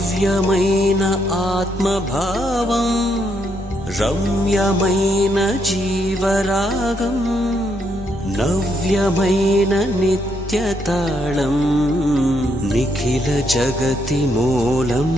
భవ్యమైన ఆత్మభావం రమ్యమైన జీవరాగం నవ్యమైన నిత్యతాళం నిఖిల జగతి మూలం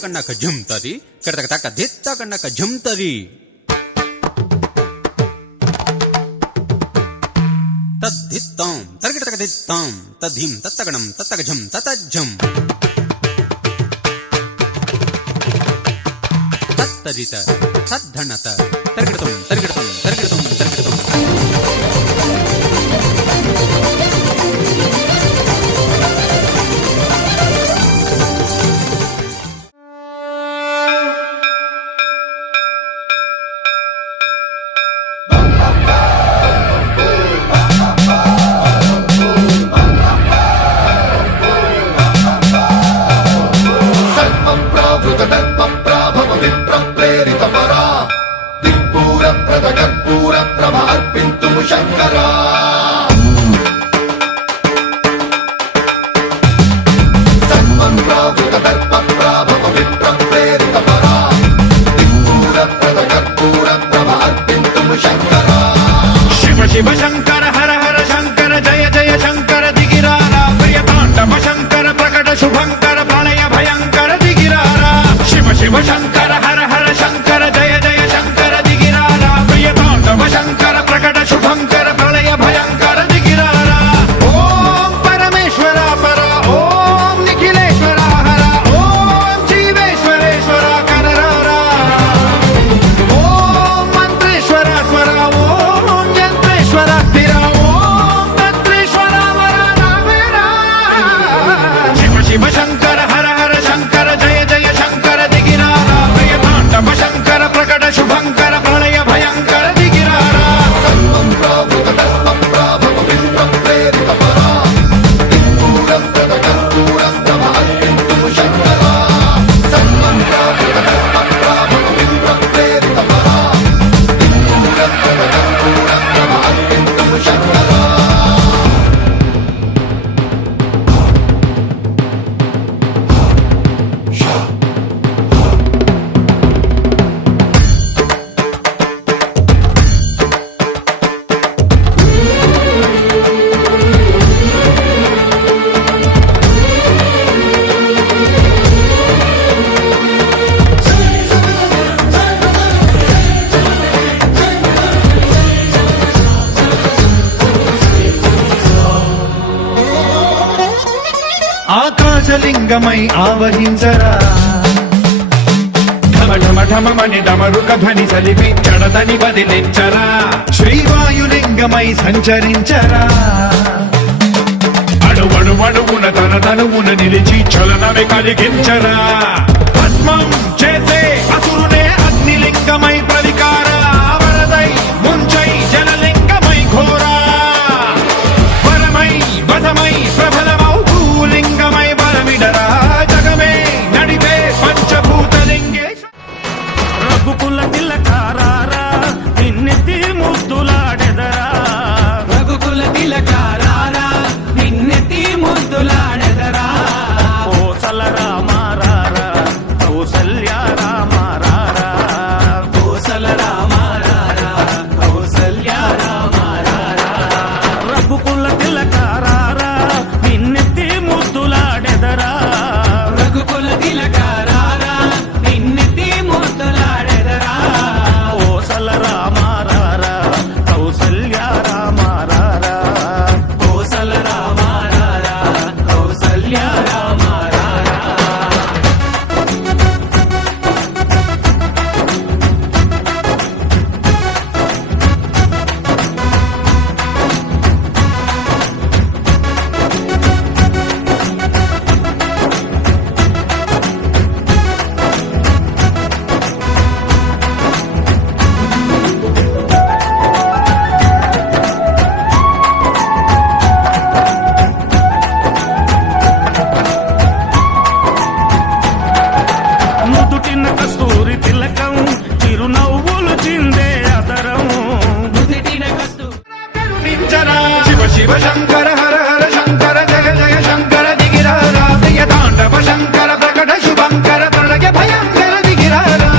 కన్నక జుంతది కడతక తక్క దిత్త కన్నక జుంతది తద్దిత్తాం తరగటక దిత్తాం తద్ధిం తత్తగణం తత్తగజం తతజ్జం తత్తదిత తద్ధణత తరగటం తరగటం తరగటం తరగటం ఆకాశలింగమై ఆవహించరా ఢమఢమఢమని డమరుక ధ్వని సలిపి జడదని వదిలించరా శ్రీవాయులింగమై సంచరించరా అడువడువడువున తన తనువున నిలిచి చలనమే కలిగించరా భస్మం చేసే అసురునే అగ్నిలింగమై ప్రవికార వరదై ముంచై జలలింగమై ఘోరా వరమై వసమై ప్రబలమౌ భూలింగమై బలమిడరా జగమే నడిపే పంచభూతలింగేశ రఘుకుల తిలకారారా నిన్నెత్తి ముద్దులాడెదరా రఘుకుల తిలకారారా నిన్నెత్తి ముద్దులాడెదరా కోసల రామారారా కౌసల్య రామారారా కోసల రామారారా కౌసల్య రామారారా రఘుకుల తిలకారారా నిన్నెత్తి ముద్దులాడెదరా రఘుకుల తిలకారారా నిన్నెత్తి ముద్దులాడెదరా కోసల రామారారా కౌసల్య రామారారా కోసల రామారారా కౌసల్య రామారారా నుదుటిన కస్తూరి తిలకం చిరునవ్వులు చిందే అదరం నుదిటిన కస్తూరి కరుణించరా శివ శివ శంకర హర హర శంకర జయ జయ శంకర దిగిరారా ప్రియ తాండవ శంకర ప్రకట శుభంకర ప్రళయ భయంకర దిగిరారా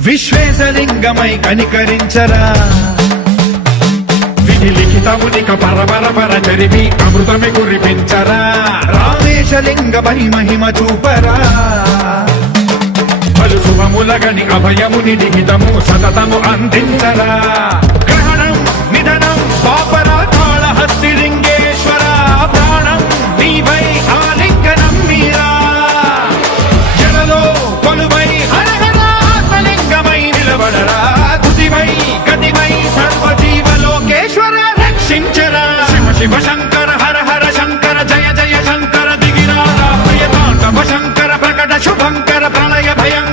విశ్వేశలింగమై కనికరించరా విధి లిఖితమునిక పరపర పర జరిపి అమృతమి కురిపించరా రామేశలింగమై మహిమ చూపరా పలు శుభములగని అభయముని లిఖితము సతతము అందించరా గ్రహణం నిధనం పాపర కాళహస్తి లింగేశ్వర ప్రాణం నీవై ఆలింగనం మీరా జలలో కొలువై హరహరాత్మలింగమై నిలబడరా తుదివై గతివై సర్వజీవలోకేశ్వర రక్షించరా శివ శివ శంకర హర హర శంకర జయ జయ శంకర దిగిరారా ప్రియ తాండవ శంకర ప్రకట శుభంకర ప్రళయ భయం